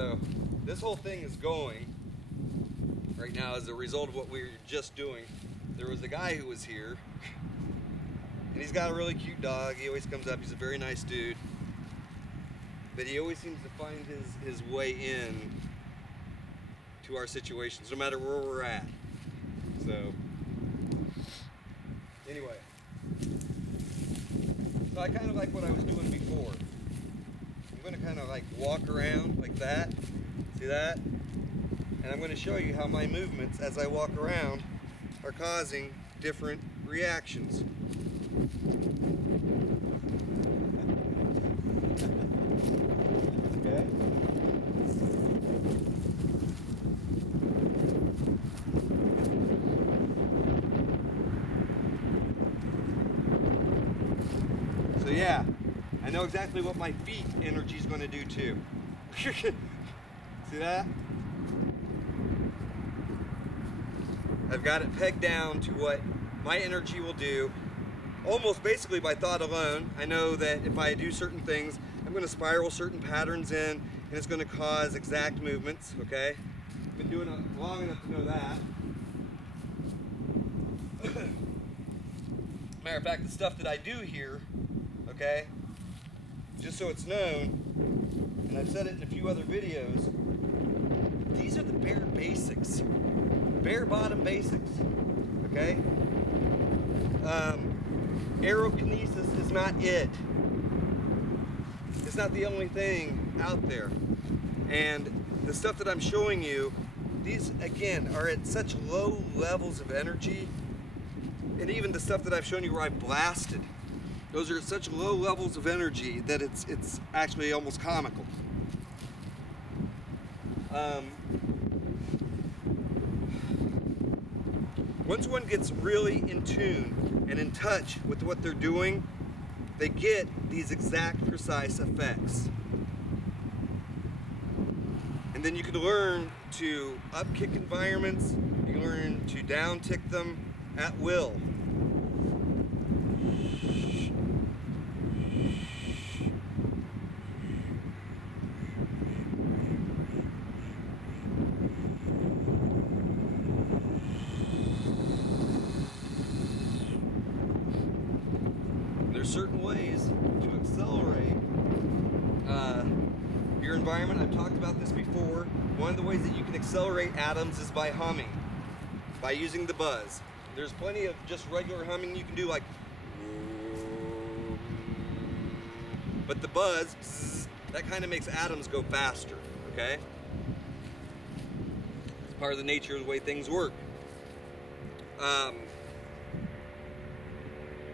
so this whole thing is going right now as a result of what we were just doing. There was a guy who was here, and he's got a really cute dog. He always comes up. He's a very nice dude, but he always seems to find his way in to our situations, no matter where we're at. So anyway, so I kind of like what I was doing before. I'm going to kind of like walk around like that. See that? And I'm going to show you how my movements as I walk around are causing different reactions. Okay? So yeah, I know exactly what my feet energy is going to do too. See that? I've got it pegged down to what my energy will do, almost basically by thought alone. I know that if I do certain things, I'm going to spiral certain patterns in, and it's going to cause exact movements, okay? I've been doing it long enough to know that. Matter of fact, the stuff that I do here, okay, just so it's known, and I've said it in a few other videos, these are the bare basics. Bare bottom basics, okay? Aerokinesis is not it. It's not the only thing out there. And the stuff that I'm showing you, these again are at such low levels of energy, and even the stuff that I've shown you where I blasted, those are at such low levels of energy that it's actually almost comical. Once one gets really in tune and in touch with what they're doing, they get these exact, precise effects. And then you can learn to up-kick environments, you can learn to down-tick them at will. There's certain ways to accelerate your environment. I've talked about this before. One of the ways that you can accelerate atoms is by humming, by using the buzz. There's plenty of just regular humming you can do, like, but the buzz, that kind of makes atoms go faster, okay? It's part of the nature of the way things work.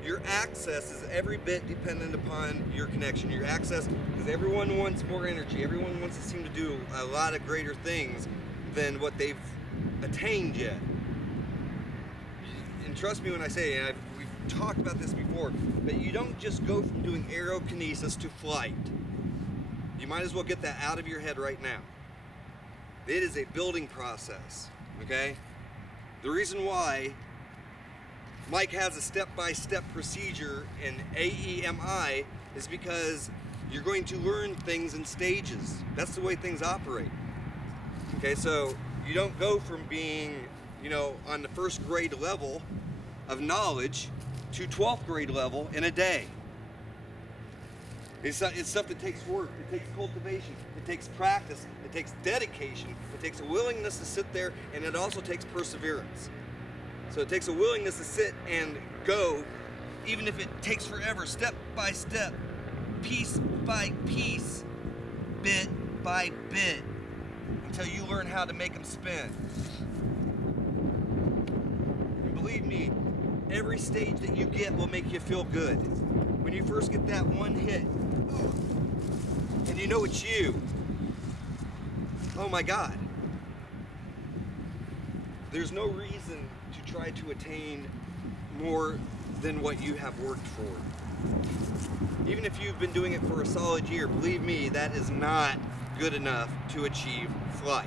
Your access is every bit dependent upon your connection. Your access, because everyone wants more energy. Everyone wants to seem to do a lot of greater things than what they've attained yet. And trust me when I say, and we've talked about this before, but you don't just go from doing aerokinesis to flight. You might as well get that out of your head right now. It is a building process, okay? The reason why Mike has a step-by-step procedure in AEMI is because you're going to learn things in stages. That's the way things operate. Okay, so you don't go from being, on the first grade level of knowledge to 12th grade level in a day. It's stuff that takes work, it takes cultivation, it takes practice, it takes dedication, it takes a willingness to sit there, and it also takes perseverance. So it takes a willingness to sit and go, even if it takes forever, step by step, piece by piece, bit by bit, until you learn how to make them spin. And believe me, every stage that you get will make you feel good. When you first get that one hit, and you know it's you, oh my God. There's no reason to try to attain more than what you have worked for. Even if you've been doing it for a solid year, believe me, that is not good enough to achieve flight.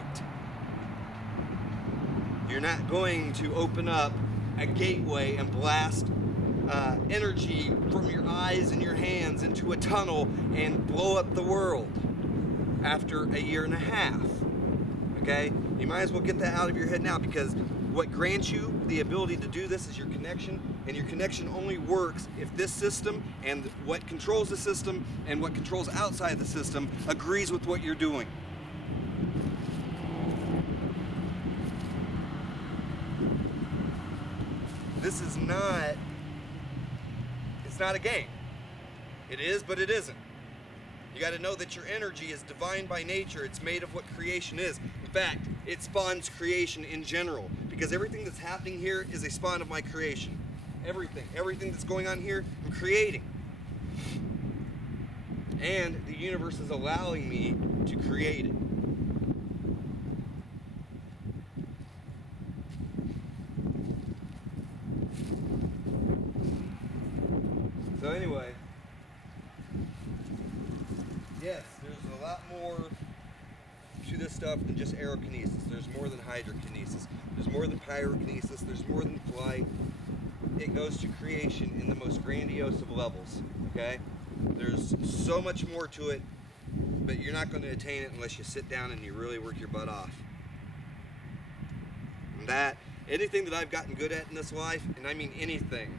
You're not going to open up a gateway and blast energy from your eyes and your hands into a tunnel and blow up the world. after a year and a half. Okay? You might as well get that out of your head now, because what grants you the ability to do this is your connection, and your connection only works if this system and what controls the system and what controls outside the system agrees with what you're doing. This is not, it's not a game. It is, but it isn't. You got to know that your energy is divine by nature. It's made of what creation is. In fact, it spawns creation in general, because everything that's happening here is a spawn of my creation. Everything that's going on here, I'm creating. And the universe is allowing me to create it. So anyway, yes, there's a lot more to this stuff than just aerokinesis. There's more than hydrokinesis. There's more than pyrokinesis. There's more than flight. It goes to creation in the most grandiose of levels, okay? There's so much more to it, but you're not going to attain it unless you sit down and you really work your butt off. And anything that I've gotten good at in this life, and I mean anything,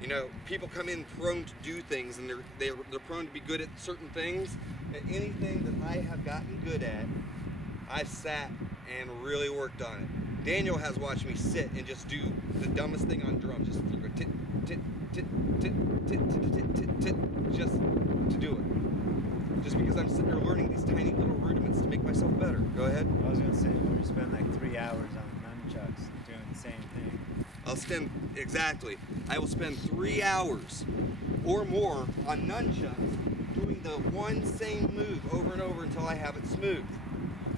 you know, people come in prone to do things, and they're prone to be good at certain things. But anything that I have gotten good at, I've sat and really worked on it. Daniel has watched me sit and just do the dumbest thing on drums, just go tit, tit, tit, tit, tit, tit, tit, tit, tit, just to do it. Just because I'm sitting there learning these tiny little rudiments to make myself better. Go ahead. I was gonna say, we spend like 3 hours on nunchucks doing the same thing. I will spend 3 hours or more on nunchucks doing the one same move over and over until I have it smooth.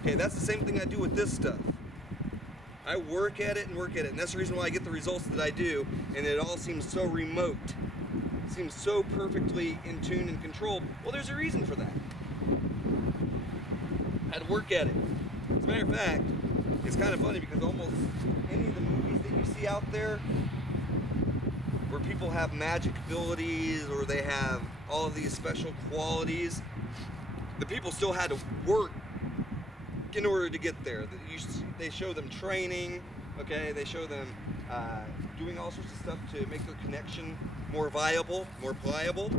Okay, that's the same thing I do with this stuff. I work at it, and that's the reason why I get the results that I do, and it all seems so remote. It seems so perfectly in tune and controlled. Well, there's a reason for that. I had to work at it. As a matter of fact, it's kind of funny because almost any of the movies that you see out there where people have magic abilities or they have all of these special qualities, the people still had to work in order to get there. They show them training, okay? They show them doing all sorts of stuff to make their connection more viable, more pliable,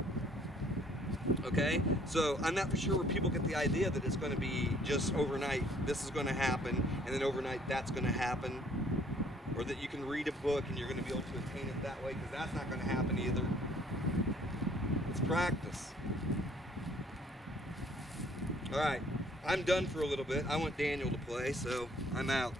okay? So I'm not for sure where people get the idea that it's going to be just overnight, this is going to happen, and then overnight that's going to happen, or that you can read a book and you're going to be able to attain it that way, because that's not going to happen either. It's practice. All right. I'm done for a little bit. I want Daniel to play, so I'm out.